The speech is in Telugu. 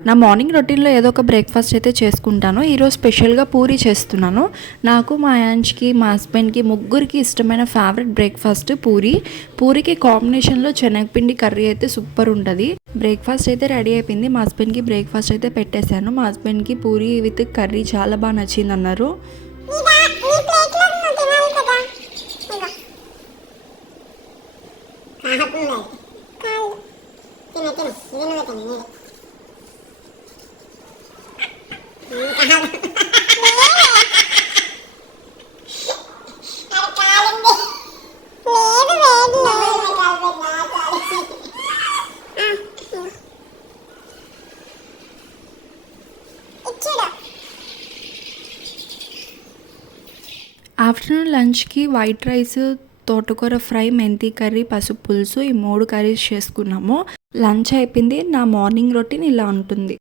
నా మార్నింగ్ రొటీన్లో ఏదో ఒక బ్రేక్ఫాస్ట్ అయితే చేసుకుంటాను. ఈరోజు స్పెషల్గా పూరి చేస్తున్నాను. నాకు మా యాంచ్కి మా హస్బెండ్కి ముగ్గురికి ఇష్టమైన ఫేవరెట్ బ్రేక్ఫాస్ట్ పూరి. పూరికి కాంబినేషన్లో శనగపిండి కర్రీ అయితే సూపర్ ఉంటుంది. బ్రేక్ఫాస్ట్ అయితే రెడీ అయిపోయింది. మా హస్బెండ్కి బ్రేక్ఫాస్ట్ అయితే పెట్టేశాను. మా హస్బెండ్కి పూరి విత్ కర్రీ చాలా బాగా నచ్చింది అన్నారు. ఆఫ్టర్నూన్ లంచ్కి వైట్ రైస్, తోటకూర ఫ్రై, మెంతి కర్రీ, పసుపు పులుసు ఈ 3 కర్రీస్ చేసుకున్నాము. లంచ్ అయిపోయింది. నా మార్నింగ్ రొటీన్ ఇలా ఉంటుంది.